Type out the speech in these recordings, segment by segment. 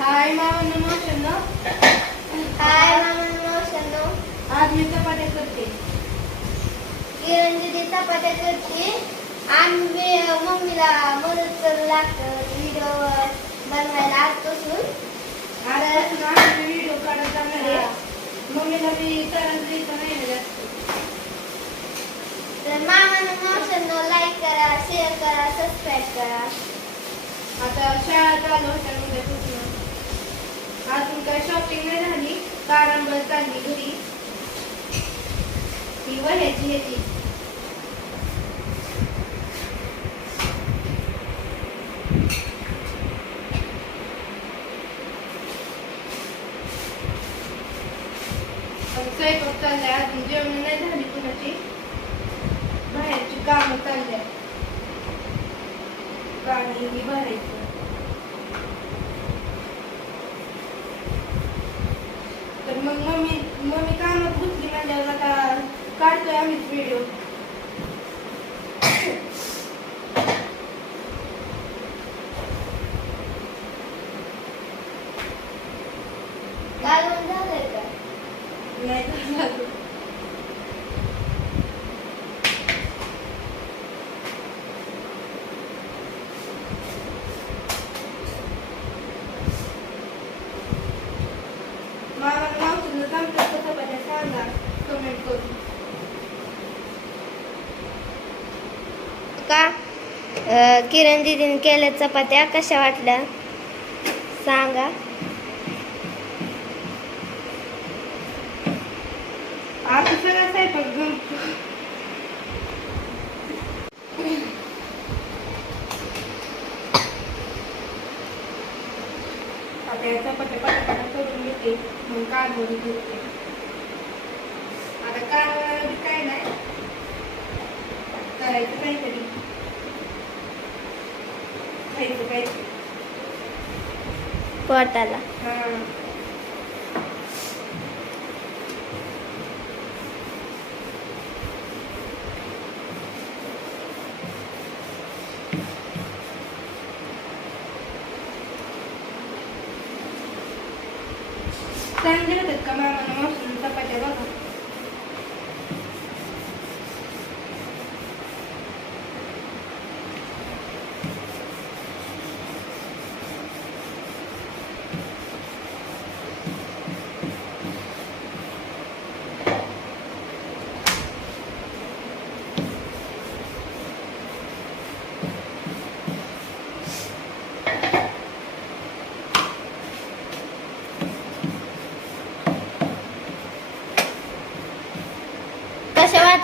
हाय मामा नमस्कार हाय मामांनो आज मी चपात्या करते. किरण दिदी चपात्या करते. आम्ही मम्मीला मदत करू लागतं व्हिडिओ बनवायला आजपासून. आजपासून आम्ही व्हिडिओ काढत जाणार आहे. मम्मीला मी करायला द्यायचं नाही जास्त. तर मामांनो मावशांनो लाईक करा शेअर करा सबस्क्राईब करा. आता शाळा चालू होत्या अजून काय शॉपिंग नाही झाली तारांबळ चालली घरी ही वह्याची ह्याची आता स्वयंपाक चाललाय अजून जेवण नाही झाली कुणाची बाहेरची कामं चालल्या गाणी ही भरायचं तर मग मम्मी मम्मी कामात घुसली म्हणल्यावर आता काढतोय आम्हीच व्हिडिओ घालून झालंय का नाही झालं अजून. मामा मावशीनं जमतात कसं पाहिजे सांगा कमेंट करून का अं, किरण दिदीने केल्या चपात्या कशा वाटल्या. सांगा. आता सगळं स्वयंपाक पटापटा करून घेते. मग घेते. आता काय नाही. करायचं काहीतरी. खायचं काहीतरी पोटाला हा चांगले होतात का मामानं मावशीनं चपात्या बघा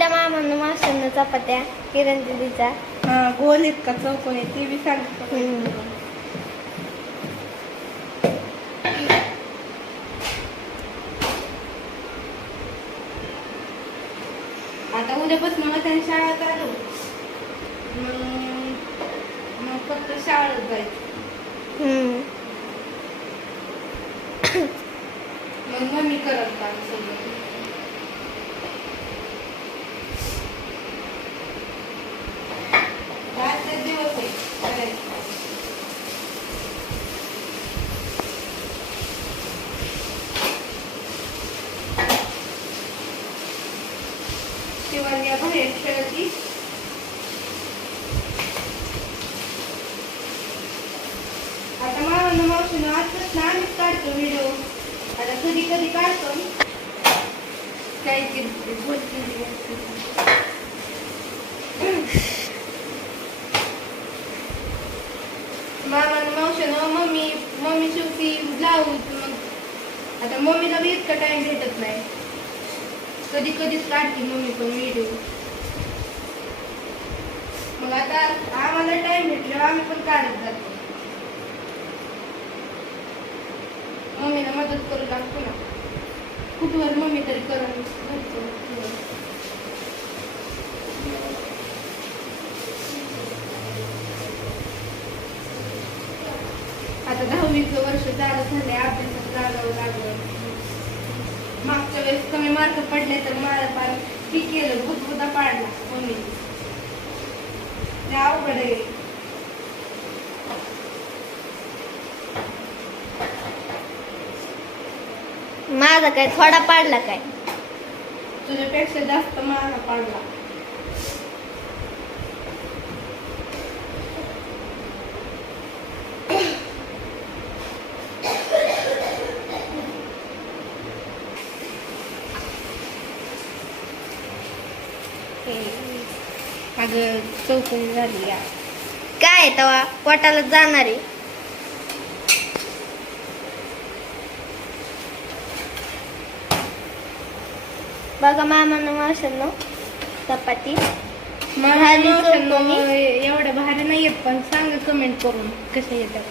वाटल्या मामांना मावशांना चपात्या किरण दिदीचा हा गोल आहेत का चौकोन आहे ते बी सांगतो हम्म. आता उद्यापासून मग त्यांनी शाळा चालू. मग मग फक्त शाळेत जायचं. मग मम्मी करत काम सगळं आजचे दिवस आहे करायचं. शिवानी बाहेर खेळती. आता मामानं मावशीनं आजपासून आम्हीच काढतो व्हिडिओ आता कधी कधी काढतो. काही ते बोलते. मामानं मावशीनं मम्मी मम्मी शेवटी ब्लाऊज मग आता मम्मीला बी इतका टाइम भेटत नाही. कधी कधीच काढते मम्मी पण व्हिडिओ मग आता आम्हाला टाइम भेटल्यावर आम्ही पण काढत जातो. मम्मीला मदत करू लागतो ना. कुठवर मम्मी तरी करून घरचं. आता दहावीचं वर्ष चालू झाले अभ्यासात लागावं लागलं. मागच्या वेळेस कमी मार्क पडले तर माझा पार ठीक केलं बुतबुता पाडला मम्मीने अवघड आहे. माझा काय थोडा पाडला काय? तुझ्यापेक्षा जास्त माझा पाडला. चौकणी झाली काय तवा? पोटाला जाणार आहे. बघा मामानं मावशांनो चपाती. चौकोनी. एवढ्या भारी नाही येत पण सांगा कमेंट करून कसे येतात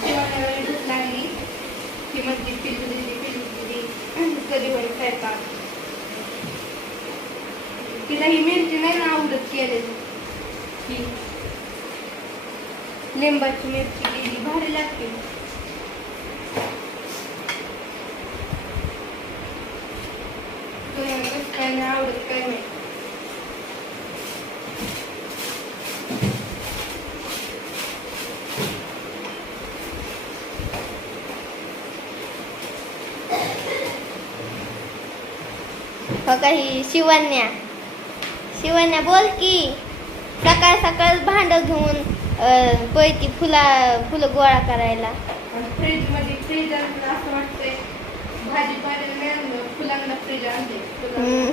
शिवानीला भूक लागली ती म्हणते पिल्लू दिली पिल्लू दिली कधी होईल स्वयंपाक तिला ही मिरची नाही ना आवडत केलेली ही लिंबाची मिरची केली भारी लागते. तुला कसं काय नाही आवडत काय नाही. बघा ही शिवन्या बोल की. सकाळ सकाळ भांड घेऊन पळती फुला फुलं गोळा करायला. फ्रीजमध्ये फ्रीज असं वाटतंय भाजीपाल्याला नाही आणलं फुलांना फ्रीज हम्म.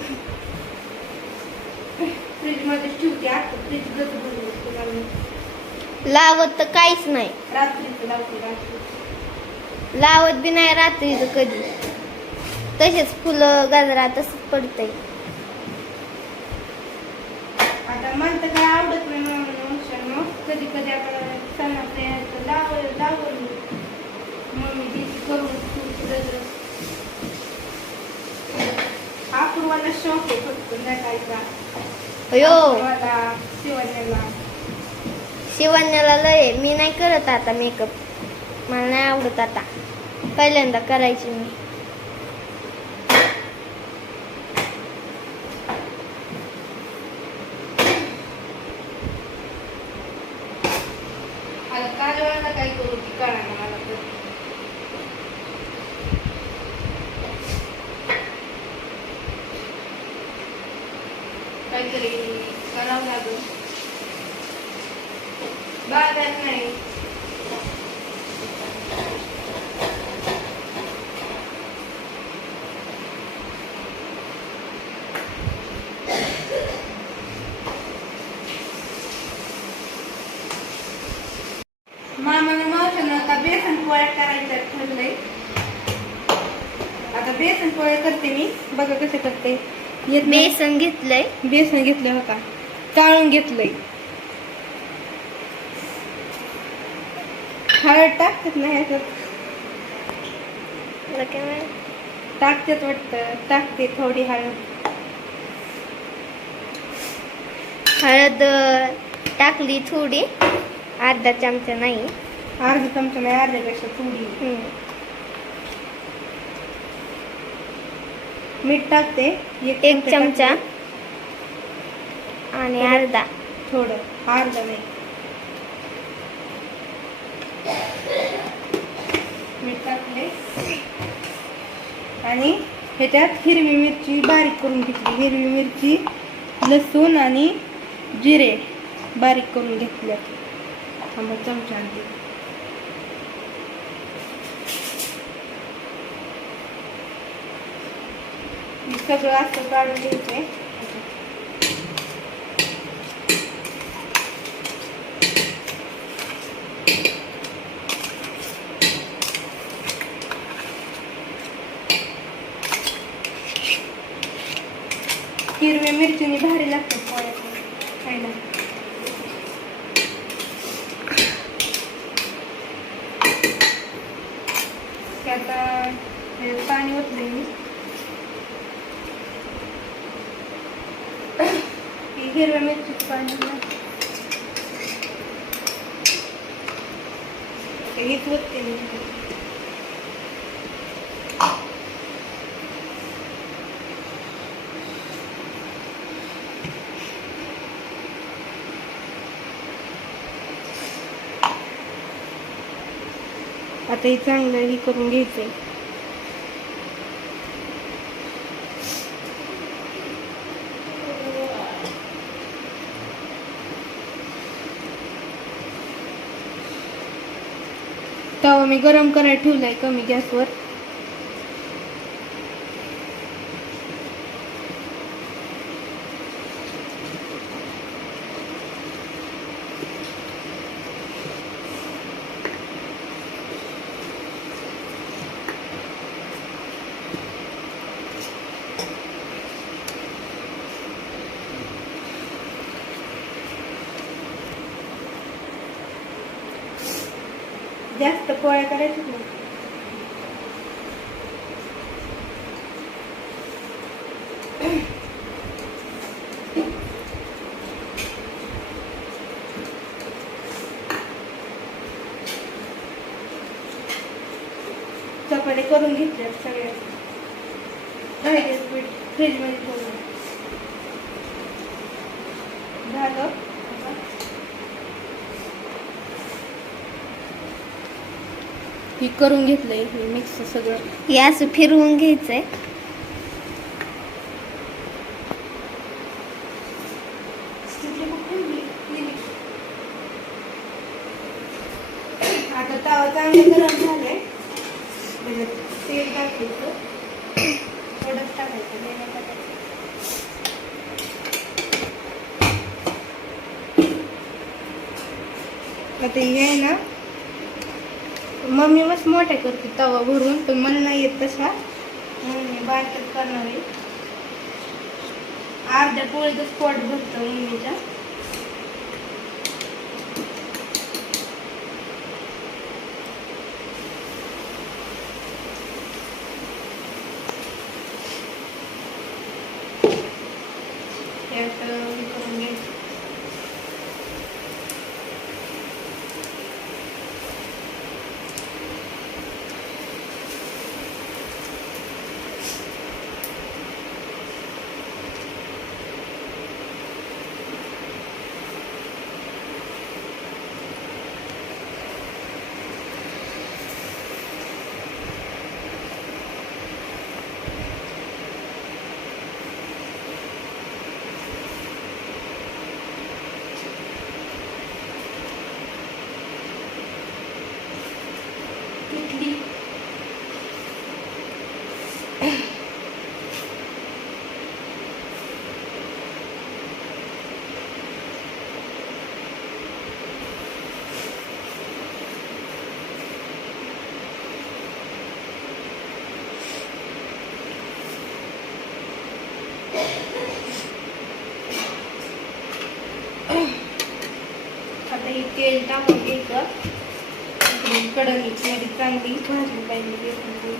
फ्रीजमध्ये ठेवते आता फ्रीज फुलांना. लावत तर काहीच नाही. लावते रात्री. लावत बी नाही रात्रीचं कधी. तसेच फुलं गाजरा तसंच पडतंय. आता मला तर काय आवडत नाही मग कधी कधी आपण सणात यायचं लाव लावलं मम्मी तिची करून ठेवते गजरं. अपूर्वाला शौक आहे फक्त नटायचा अयो. अपूर्वाला, शिवण्याला शिवण्याला लय मी नाही करत आता मेकअप मला नाही आवडत आता. पहिल्यांदा करायची मी आता काल वेळेला काय करू ती कळायला मला तर काहीतरी करावं लागेल. बागात नाही. मावशानं आता बेसन पोळ्या करायच्या ठरलंय. आता बेसन पोळ्या करते मी. बघा कसे करते. येत नाही? बेसन घेतलंय. बेसन घेतलं होता चाळून घेतलंय. हळद टाकतात ना ह्याच्यात. टाकतात वाटतं. टाकते थोडी हळद. हळद टाकली थोडी. अर्धा चमचा नाही. अर्धा चमचा नाही अर्ध्यापेक्षा थोडी. मीठ टाकते एक चमचा. आणि अर्धा. थोडं अर्धा नाही. मीठ टाकले. आणि ह्याच्यात हिरवी मिरची बारीक करून घेतली. हिरवी मिरची लसूण आणि जिरे बारीक करून घेतल्यात. थांबा चमचा सगळं असं काढून घ्यायचंय हिरव्या मिरचीने भारी लागतात पोळ्या खायला ते आता हे पाणी ओतले मी हे हिरव्या मिरचीचं पाणी ना. ते हेच ओतते मी आता हे चांगलं हे करून घ्यायचंय. तवा मी गरम करायला ठेवलाय कमी गॅसवर. जास्त पोळ्या करायच्या नाही. चपाती करून घेतल्या सगळ्या. राहिलेच पीठ फ्रीजमध्ये ठेवलं झालं? हे करून घेतलंय हे मिक्स सगळं. हे असं फिरवून घ्यायचंय. आता तवा चांगलं गरम झालंय. त्याच्यात तेल टाकायचं थोडंच टाकायचं लय नाही टाकायचं. आता हे आहे ना मम्मी मस्त मोठ्या करते तवा भरून पण मला नाही येत तसा. मम्मी मी बारक्यात करणार आहे. अर्ध्या पोळीचं स्पॉट भरतं मम्मीच्या त्यात हे करून घ्यायचं पिठली आता हे तेल टाकून घ्यायचं. कढईची मध्ये चांगली भाजली पाहिजे बेसन पोळी.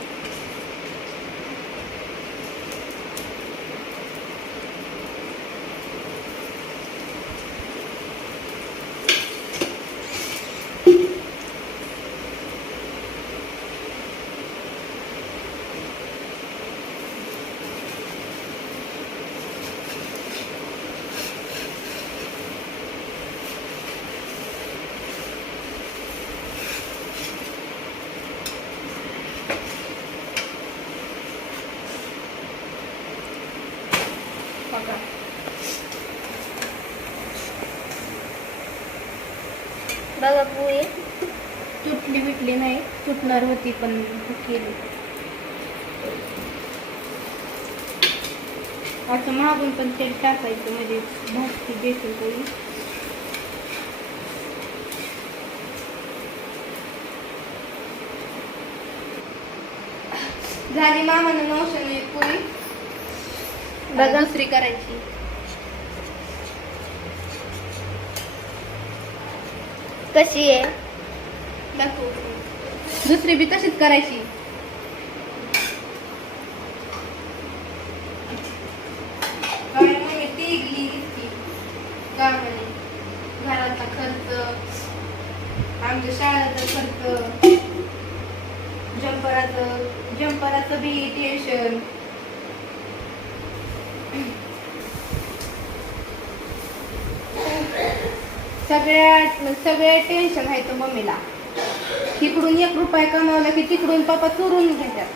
बघा बघा पोळी तुटली बिटली नाही होती पण केली असं मागून पण तेल टाकायचं म्हणजे भाजती बेसन पोळी झाली मामानं नऊशे पोळी दुसरी करायची. कशी आहे? दाखव. दुसरी बी तशीच करायची. काय ती इडली इतकी. का म्हणे घराचा खर्च आमच्या शाळेचा खर्च जम्पराचं जम्पराचं बी टेन्शन सगळ्या सगळे टेन्शन आहे तो मम्मीला. तिकडून एक रुपया कमावला की तिकडून पप्पा चोरून घेतात.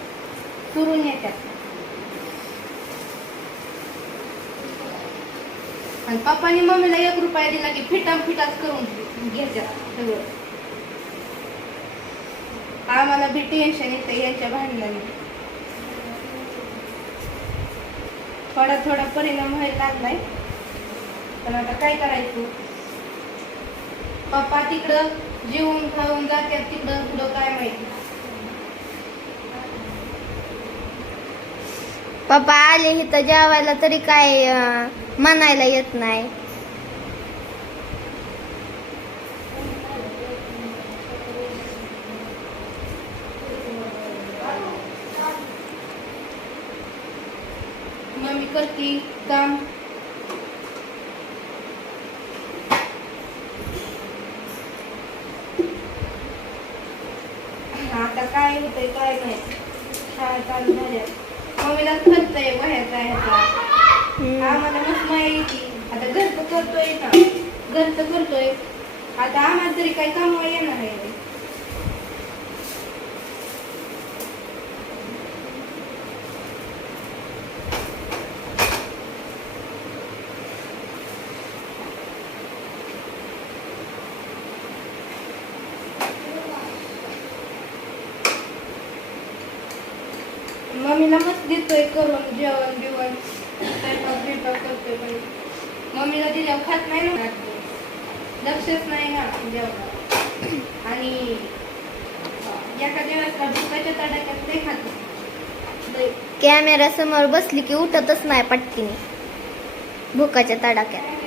चोरून येतात. आणि पप्पानी मम्मीला एक रुपया दिला की फिटा फिटाच करून घेतात सगळं. आम्हाला बी टेन्शन येतं यांच्या भांडणाने. थोडा थोडा परिणाम व्हायला लागलाय. पण आता काय करायचं? पप्पा तिकडं जेवून खाऊन जातात तिकडं पुढं काय माहिती. पप्पा आले इथं जेवायला तरी काय अं, म्हणायला येत नाही. मम्मी करती काम आता काय होतंय काय माहिती शाळा चालू झाल्या मम्मीला आहे बाहेर हम्म. आम्हाला मस्त माया येते आता घरचं करतोय ना. घरचं करतोय. आता आम्हाला तरी काही कमवा येणार आहे. मम्मीला मस्त देतोय करून जेवण बिवण. स्वयंपाक बिपाक करतोय पण. मम्मीला दिल्यावर खात नाही ना. लक्षच नाही ना जेवणात आणि एका दिवसला भुकाच्या तडाक्यात नाही खात. कॅमेरा समोर बसली की उठतच नाही पटकीने. भुकाच्या तडाक्यात